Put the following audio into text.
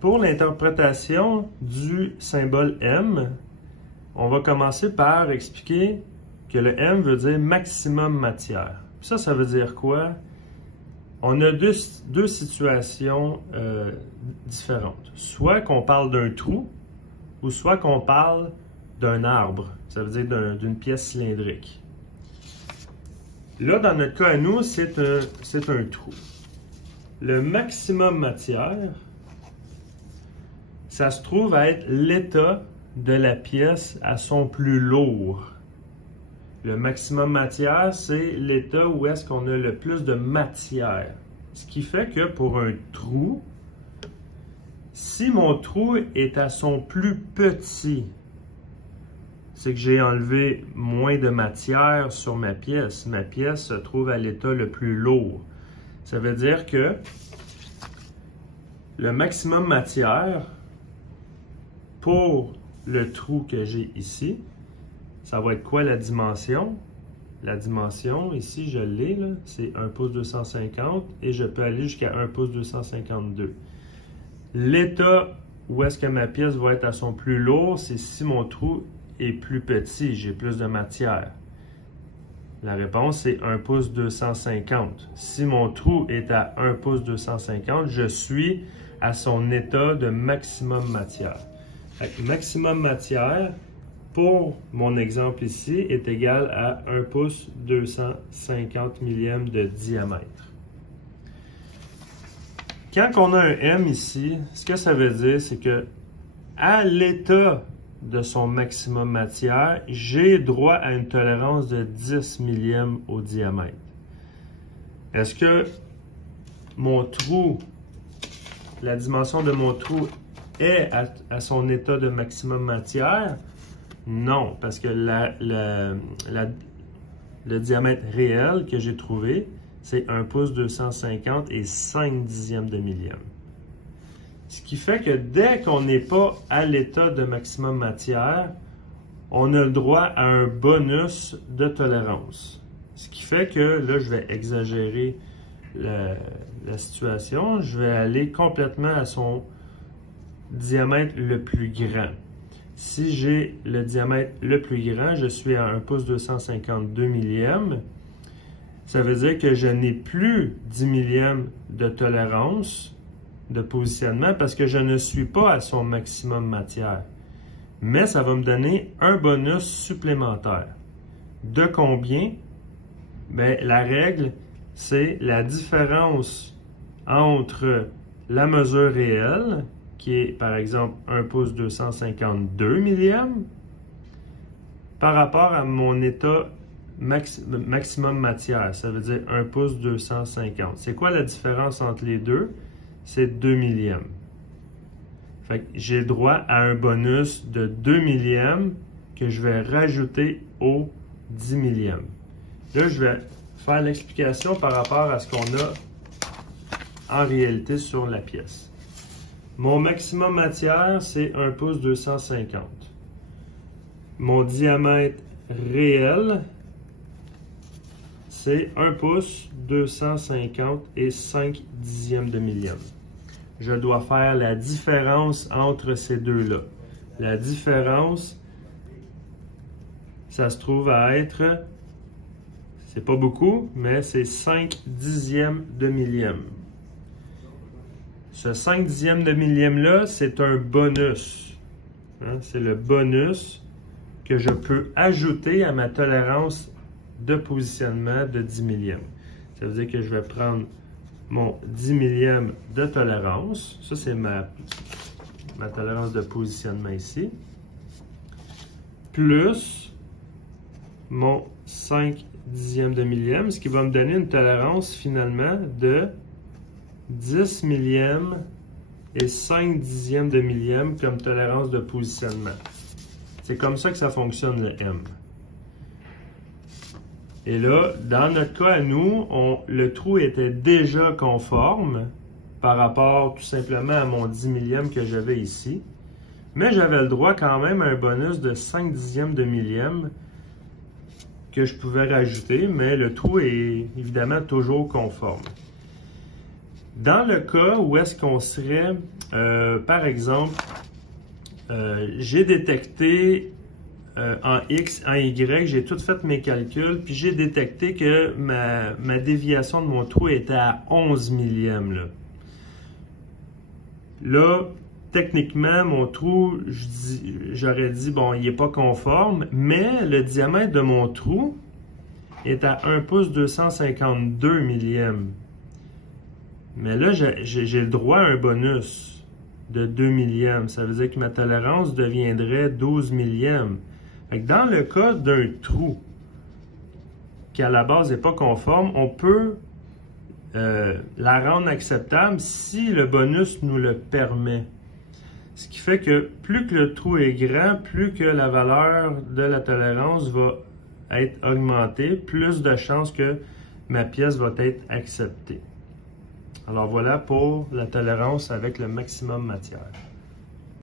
Pour l'interprétation du symbole M, on va commencer par expliquer que le M veut dire maximum matière. Ça veut dire quoi? On a deux situations différentes. Soit qu'on parle d'un trou, ou soit qu'on parle d'un arbre. Ça veut dire d'une pièce cylindrique. Là, dans notre cas à nous, c'est un trou. Le maximum matière, ça se trouve à être l'état de la pièce à son plus lourd. Le maximum matière, c'est l'état où est-ce qu'on a le plus de matière. Ce qui fait que pour un trou, si mon trou est à son plus petit, c'est que j'ai enlevé moins de matière sur ma pièce. Ma pièce se trouve à l'état le plus lourd. Ça veut dire que le maximum matière pour le trou que j'ai ici, ça va être quoi la dimension? La dimension, ici, je l'ai, c'est 1 pouce 250 et je peux aller jusqu'à 1 pouce 252. L'état où est-ce que ma pièce va être à son plus lourd, c'est si mon trou est plus petit, j'ai plus de matière. La réponse, c'est 1 pouce 250. Si mon trou est à 1 pouce 250, je suis à son état de maximum matière. Maximum matière, pour mon exemple ici, est égal à 1 pouce 250 millième de diamètre. Quand on a un M ici, ce que ça veut dire, c'est que à l'état de son maximum matière, j'ai droit à une tolérance de 10 millièmes au diamètre. Est-ce que mon trou, la dimension de mon trou est à son état de maximum matière? Non, parce que le diamètre réel que j'ai trouvé, c'est 1 pouce 250 et 5 dixièmes de millième. Ce qui fait que dès qu'on n'est pas à l'état de maximum matière, on a le droit à un bonus de tolérance. Ce qui fait que, là, je vais exagérer la situation, je vais aller complètement à son diamètre le plus grand. Si j'ai le diamètre le plus grand, je suis à 1 pouce 252 millièmes. Ça veut dire que je n'ai plus 10 millièmes de tolérance de positionnement parce que je ne suis pas à son maximum matière. Mais ça va me donner un bonus supplémentaire. De combien? Bien, la règle, c'est la différence entre la mesure réelle, qui est par exemple 1 pouce 252 millièmes, par rapport à mon état maximum matière. Ça veut dire 1 pouce 250. C'est quoi la différence entre les deux? C'est 2 millièmes. Fait que j'ai droit à un bonus de 2 millièmes que je vais rajouter au 10 millièmes. Là, je vais faire l'explication par rapport à ce qu'on a en réalité sur la pièce. Mon maximum matière, c'est 1 pouce 250. Mon diamètre réel, c'est 1 pouce 250 et 5 dixièmes de millième. Je dois faire la différence entre ces deux-là. La différence, ça se trouve à être, c'est pas beaucoup, mais c'est 5 dixièmes de millième. Ce 5 dixièmes de millième-là, c'est un bonus. Hein? C'est le bonus que je peux ajouter à ma tolérance de positionnement de 10 millièmes. Ça veut dire que je vais prendre mon 10 millième de tolérance. Ça, c'est ma tolérance de positionnement ici. Plus mon 5 dixièmes de millième, ce qui va me donner une tolérance finalement de 10 millièmes et 5 dixièmes de millième comme tolérance de positionnement. C'est comme ça que ça fonctionne le M. Et là, dans notre cas à nous, le trou était déjà conforme par rapport tout simplement à mon 10 millième que j'avais ici. Mais j'avais le droit quand même à un bonus de 5 dixièmes de millième que je pouvais rajouter, mais le trou est évidemment toujours conforme. Dans le cas où est-ce qu'on serait, par exemple, j'ai détecté en X, en Y, j'ai tout fait mes calculs, puis j'ai détecté que ma déviation de mon trou était à 11 millièmes. Là, techniquement, mon trou, j'aurais dit, bon, il n'est pas conforme, mais le diamètre de mon trou est à 1 pouce 252 millièmes. Mais là, j'ai le droit à un bonus de 2 millièmes. Ça veut dire que ma tolérance deviendrait 12 millièmes. Fait que dans le cas d'un trou qui à la base n'est pas conforme, on peut la rendre acceptable si le bonus nous le permet. Ce qui fait que plus que le trou est grand, plus que la valeur de la tolérance va être augmentée, plus de chances que ma pièce va être acceptée. Alors voilà pour la tolérance avec le maximum matière.